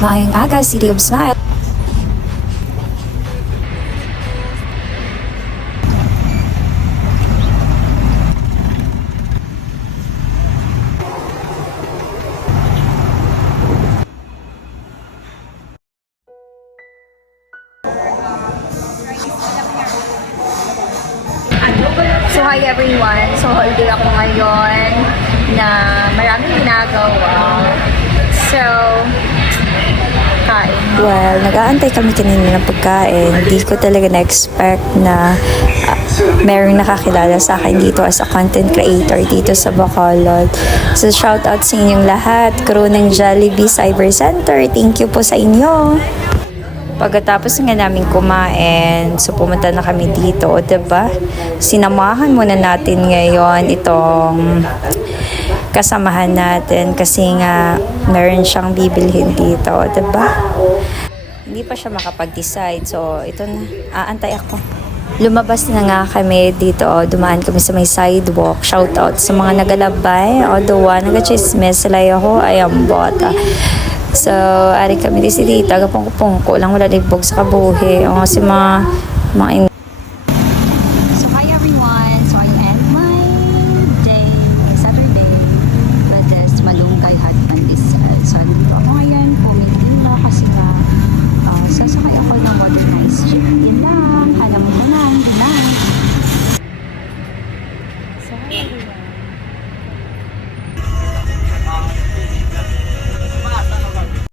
Maayong aga, City of Smile. So hi everyone, so holiday ako ngayon na maraming ginagawa. So, kain. Well, nag-aantay kami kanina ng pagkain. Hindi ko talaga na-expect na merong nakakilala sa akin dito as a content creator dito sa Bacolod. So shout out sa inyong lahat, crew ng Jollibee Cyber Center. Thank you po sa inyo. Pagkatapos nga namin kumain, so pumunta na kami dito, diba? Sinamahan muna natin ngayon itong kasamahan natin kasi nga meron siyang bibilhin dito, diba? Hindi pa siya makapag-decide, so ito na, aantay ako. Lumabas na nga kami dito, dumaan kami sa may sidewalk. Shout out sa mga nagalabay, o duwa, nagachismes, salay ako, ayang bota. So, ari kami di si Tita, gapong-kupong ko lang wala libog sa kabuhi. O kasi mga